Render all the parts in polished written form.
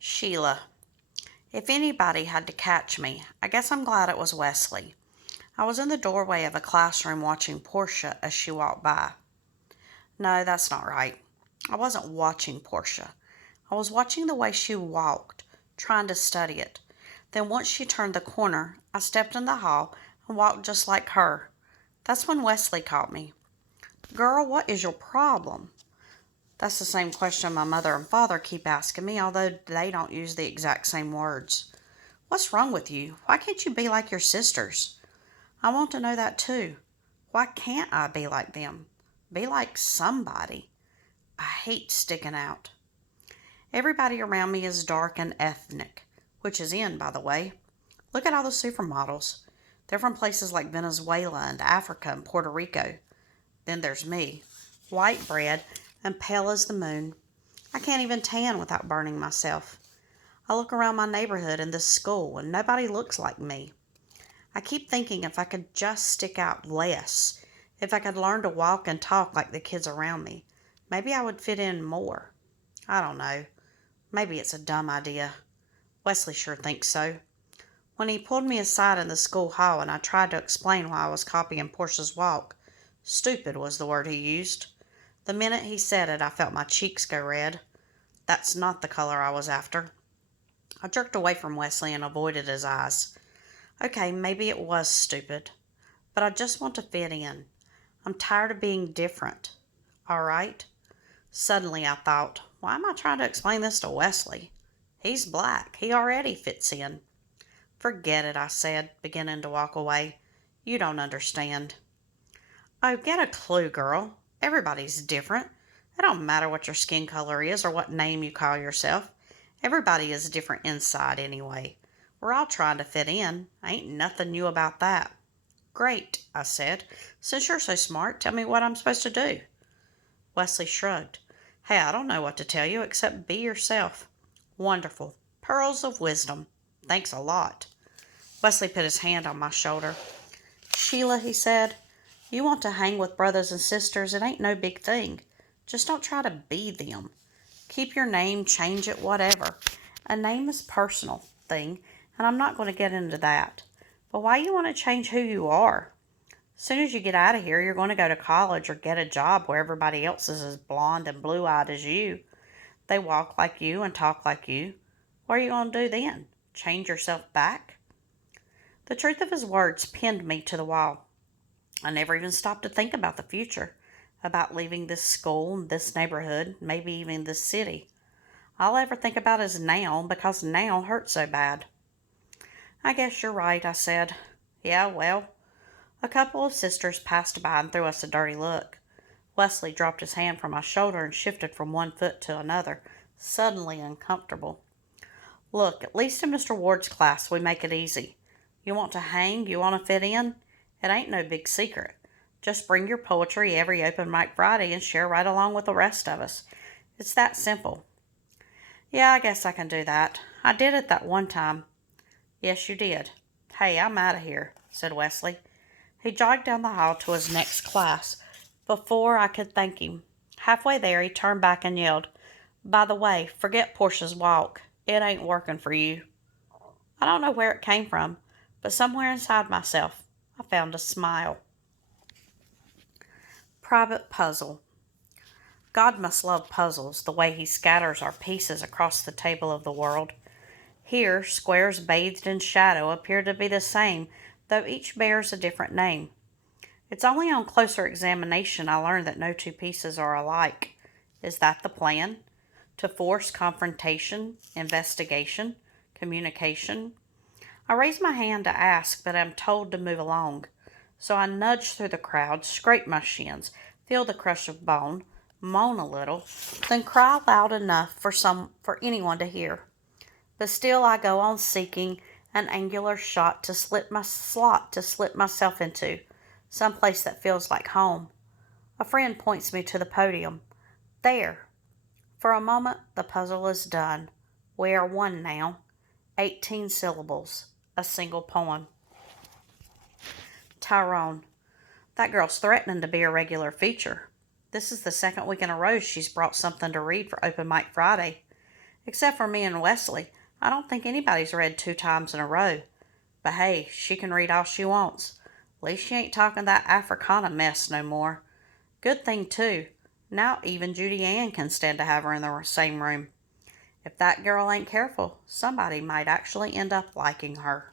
Sheila. If anybody had to catch me, I guess I'm glad it was Wesley. I was in the doorway of a classroom watching Portia as she walked by. No, that's not right. I wasn't watching Portia. I was watching the way she walked, trying to study it. Then once she turned the corner, I stepped in the hall and walked just like her. That's when Wesley caught me. Girl, what is your problem? That's the same question my mother and father keep asking me, although they don't use the exact same words. What's wrong with you? Why can't you be like your sisters? I want to know that too. Why can't I be like them? Be like somebody. I hate sticking out. Everybody around me is dark and ethnic, which is in, by the way. Look at all the supermodels. They're from places like Venezuela and Africa and Puerto Rico. Then there's me, white bread and pale as the moon. I can't even tan without burning myself. I look around my neighborhood and this school, and nobody looks like me. I keep thinking if I could just stick out less, if I could learn to walk and talk like the kids around me, maybe I would fit in more. I don't know. Maybe it's a dumb idea. Wesley sure thinks so. When he pulled me aside in the school hall and I tried to explain why I was copying Portia's walk, stupid was the word he used. The minute he said it, I felt my cheeks go red. That's not the color I was after. I jerked away from Wesley and avoided his eyes. Okay, maybe it was stupid, but I just want to fit in. I'm tired of being different. All right? Suddenly I thought, why am I trying to explain this to Wesley? He's black. He already fits in. Forget it, I said, beginning to walk away. You don't understand. Oh, get a clue, girl. Everybody's different. It don't matter what your skin color is or what name you call yourself. Everybody is different inside anyway. We're all trying to fit in. Ain't nothing new about that. Great, I said. Since you're so smart, tell me what I'm supposed to do. Wesley shrugged. Hey, I don't know what to tell you except be yourself. Wonderful. Pearls of wisdom. Thanks a lot. Wesley put his hand on my shoulder. Sheila, he said, you want to hang with brothers and sisters, it ain't no big thing. Just don't try to be them. Keep your name, change it, whatever. A name is a personal thing, and I'm not going to get into that. But why you want to change who you are? As soon as you get out of here, you're going to go to college or get a job where everybody else is as blonde and blue-eyed as you. They walk like you and talk like you. What are you going to do then? Change yourself back? The truth of his words pinned me to the wall. I never even stopped to think about the future, about leaving this school, this neighborhood, maybe even this city. All I ever think about is now, because now hurts so bad. I guess you're right, I said. Yeah, well. A couple of sisters passed by and threw us a dirty look. Wesley dropped his hand from my shoulder and shifted from one foot to another, suddenly uncomfortable. Look, at least in Mr. Ward's class we make it easy. You want to hang? You want to fit in? It ain't no big secret. Just bring your poetry every open mic Friday and share right along with the rest of us. It's that simple. Yeah, I guess I can do that. I did it that one time. Yes, you did. Hey, I'm out of here, said Wesley. He jogged down the hall to his next class before I could thank him. Halfway there, he turned back and yelled, By the way, forget Portia's walk. It ain't working for you. I don't know where it came from, but somewhere inside myself, I found a smile. Private puzzle. God must love puzzles, the way he scatters our pieces across the table of the world. Here, squares bathed in shadow appear to be the same, though each bears a different name. It's only on closer examination I learn that no two pieces are alike. Is that the plan? To force confrontation, investigation, communication? I raise my hand to ask, but am told to move along. So I nudge through the crowd, scrape my shins, feel the crush of bone, moan a little, then cry loud enough for anyone to hear. But still I go on seeking an angular slot to slip myself into, some place that feels like home. A friend points me to the podium. There. For a moment the puzzle is done. We are one now. 18 syllables. A single poem. Tyrone. That girl's threatening to be a regular feature. This is the second week in a row she's brought something to read for Open Mic Friday. Except for me and Wesley, I don't think anybody's read 2 times in a row. But hey, she can read all she wants. At least she ain't talking that Africana mess no more. Good thing, too. Now even Judy Ann can stand to have her in the same room. If that girl ain't careful, somebody might actually end up liking her.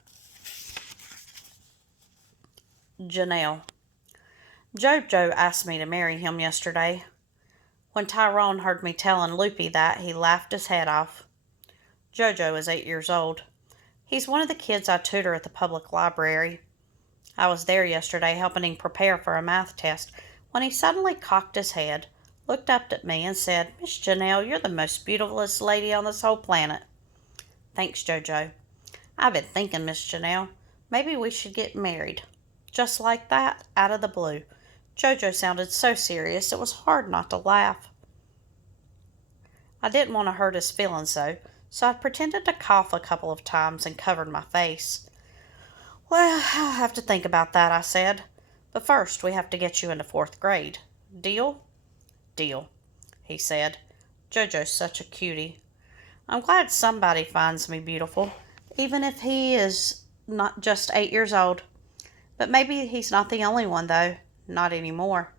Janelle. Jojo asked me to marry him yesterday. When Tyrone heard me telling Lupe that, he laughed his head off. Jojo is 8 years old. He's one of the kids I tutor at the public library. I was there yesterday helping him prepare for a math test when he suddenly cocked his head, looked up at me, and said, "Miss Janelle, you're the most beautifulest lady on this whole planet." Thanks, Jojo. I've been thinking, Miss Janelle, maybe we should get married. Just like that, out of the blue. Jojo sounded so serious it was hard not to laugh. I didn't want to hurt his feelings, though, so I pretended to cough a couple of times and covered my face. "Well, I'll have to think about that," I said. "But first, we have to get you into 4th grade. Deal?" "Deal," he said. Jojo's such a cutie. I'm glad somebody finds me beautiful, even if he is not just 8 years old. But maybe he's not the only one, though. Not anymore.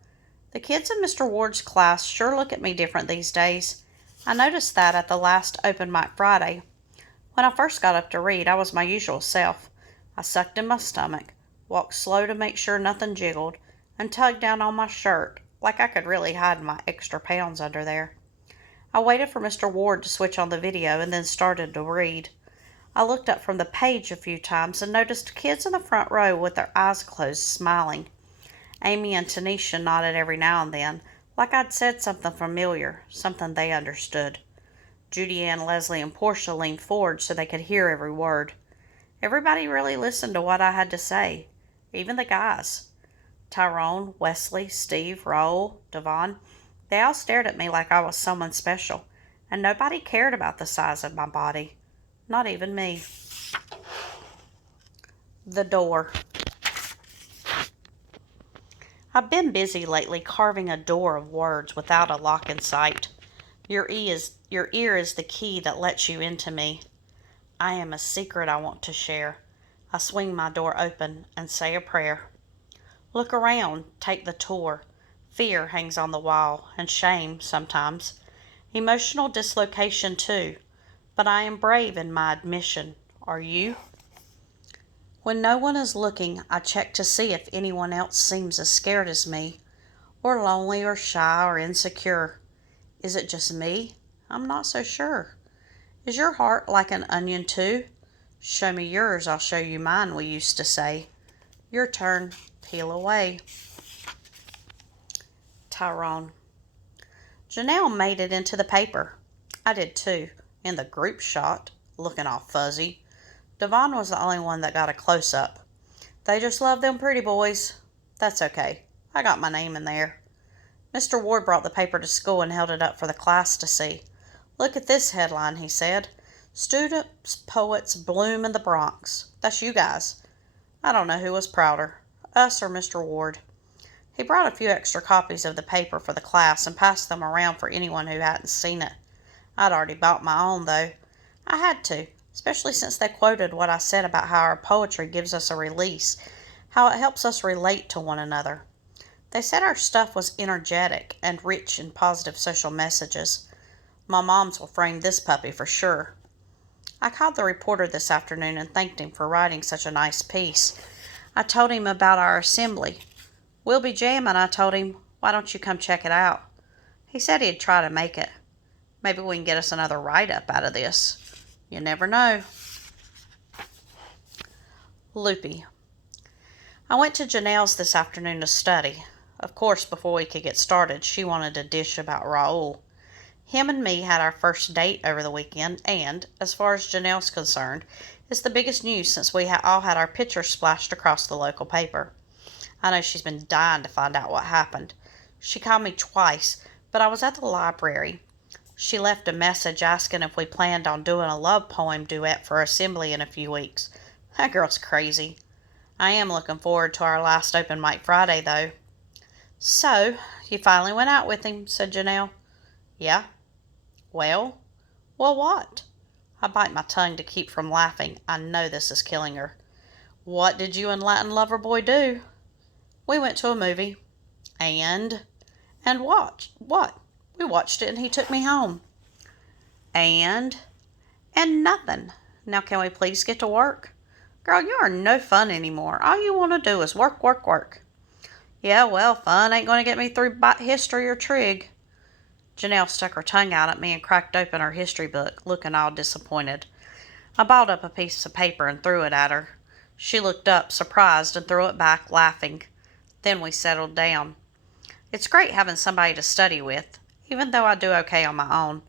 The kids in Mr. Ward's class sure look at me different these days. I noticed that at the last Open Mic Friday. When I first got up to read, I was my usual self. I sucked in my stomach, walked slow to make sure nothing jiggled, and tugged down on my shirt like I could really hide my extra pounds under there. I waited for Mr. Ward to switch on the video and then started to read. I looked up from the page a few times and noticed kids in the front row with their eyes closed smiling. Amy and Tanisha nodded every now and then, like I'd said something familiar, something they understood. Judy Ann, Leslie, and Portia leaned forward so they could hear every word. Everybody really listened to what I had to say, even the guys. Tyrone, Wesley, Steve, Raoul, Devon, they all stared at me like I was someone special, and nobody cared about the size of my body. Not even me. The door. I've been busy lately carving a door of words without a lock in sight. Your ear is the key that lets you into me. I am a secret I want to share. I swing my door open and say a prayer. Look around, take the tour. Fear hangs on the wall, and shame sometimes. Emotional dislocation too. But I am brave in my admission. Are you? When no one is looking, I check to see if anyone else seems as scared as me, or lonely or shy or insecure. Is it just me? I'm not so sure. Is your heart like an onion too? Show me yours, I'll show you mine, we used to say. Your turn, peel away. Tyrone. Janelle made it into the paper. I did too, in the group shot, looking all fuzzy. Devon was the only one that got a close-up. They just love them pretty boys. That's okay. I got my name in there. Mr. Ward brought the paper to school and held it up for the class to see. Look at this headline, he said. Students, poets bloom in the Bronx. That's you guys. I don't know who was prouder, us or Mr. Ward. He brought a few extra copies of the paper for the class and passed them around for anyone who hadn't seen it. I'd already bought my own, though. I had to, especially since they quoted what I said about how our poetry gives us a release, how it helps us relate to one another. They said our stuff was energetic and rich in positive social messages. My moms will frame this puppy for sure. I called the reporter this afternoon and thanked him for writing such a nice piece. I told him about our assembly. We'll be jamming, I told him. Why don't you come check it out? He said he'd try to make it. Maybe we can get us another write-up out of this. You never know. Lupe. I went to Janelle's this afternoon to study. Of course, before we could get started, she wanted to dish about Raoul. Him and me had our first date over the weekend, and, as far as Janelle's concerned, it's the biggest news since we all had our pictures splashed across the local paper. I know she's been dying to find out what happened. She called me twice, but I was at the library. She left a message asking if we planned on doing a love poem duet for assembly in a few weeks. That girl's crazy. I am looking forward to our last Open Mic Friday, though. So, you finally went out with him, said Janelle. Yeah. Well, Well, what? I bite my tongue to keep from laughing. I know this is killing her. What did you and Latin lover boy do? We went to a movie. And? And watched. What? We watched it and he took me home. And? And nothing. Now can we please get to work? Girl, you are no fun anymore. All you want to do is work, work, work. Yeah, well, fun ain't going to get me through history or trig. Janelle stuck her tongue out at me and cracked open her history book, looking all disappointed. I balled up a piece of paper and threw it at her. She looked up, surprised, and threw it back, laughing. Then we settled down. It's great having somebody to study with, even though I do okay on my own.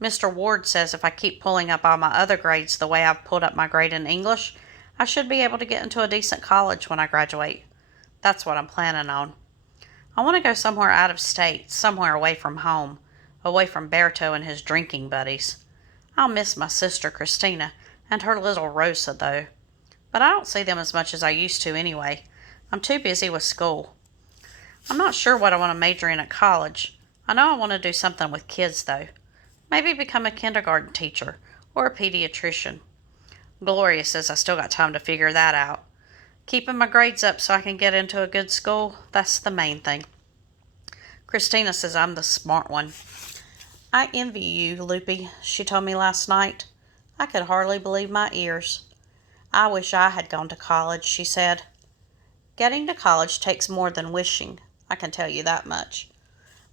Mr. Ward says if I keep pulling up all my other grades the way I've pulled up my grade in English, I should be able to get into a decent college when I graduate. That's what I'm planning on. I want to go somewhere out of state, somewhere away from home, away from Berto and his drinking buddies. I'll miss my sister Christina and her little Rosa, though. But I don't see them as much as I used to anyway. I'm too busy with school. I'm not sure what I want to major in at college. I know I want to do something with kids, though. Maybe become a kindergarten teacher or a pediatrician. Gloria says I still got time to figure that out. Keeping my grades up so I can get into a good school, that's the main thing. Christina says I'm the smart one. I envy you, Lupe, she told me last night. I could hardly believe my ears. I wish I had gone to college, she said. Getting to college takes more than wishing, I can tell you that much.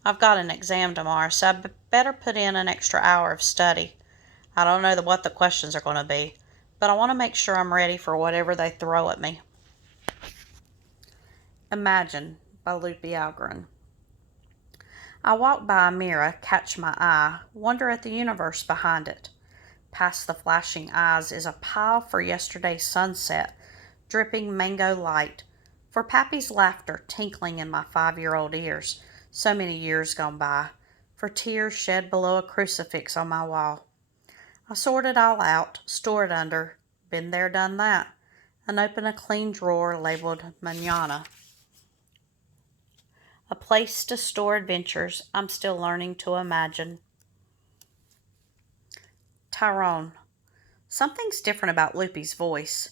I've got an exam tomorrow, so I better put in an extra hour of study. I don't know what the questions are going to be, but I want to make sure I'm ready for whatever they throw at me. Imagine by Lupe Algren. I walk by a mirror, catch my eye, wonder at the universe behind it. Past the flashing eyes is a pile for yesterday's sunset, dripping mango light, for Pappy's laughter tinkling in my 5-year-old ears, so many years gone by, for tears shed below a crucifix on my wall. I sort it all out, store it under, been there, done that, and open a clean drawer labeled Manana. A place to store adventures I'm still learning to imagine. Tyrone. Something's different about Lupe's voice.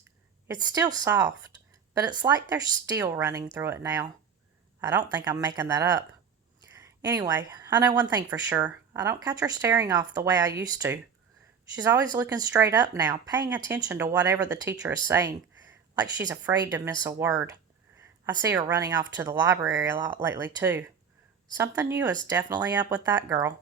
It's still soft, but it's like there's steel running through it now. I don't think I'm making that up. Anyway, I know one thing for sure. I don't catch her staring off the way I used to. She's always looking straight up now, paying attention to whatever the teacher is saying, like she's afraid to miss a word. I see her running off to the library a lot lately, too. Something new is definitely up with that girl.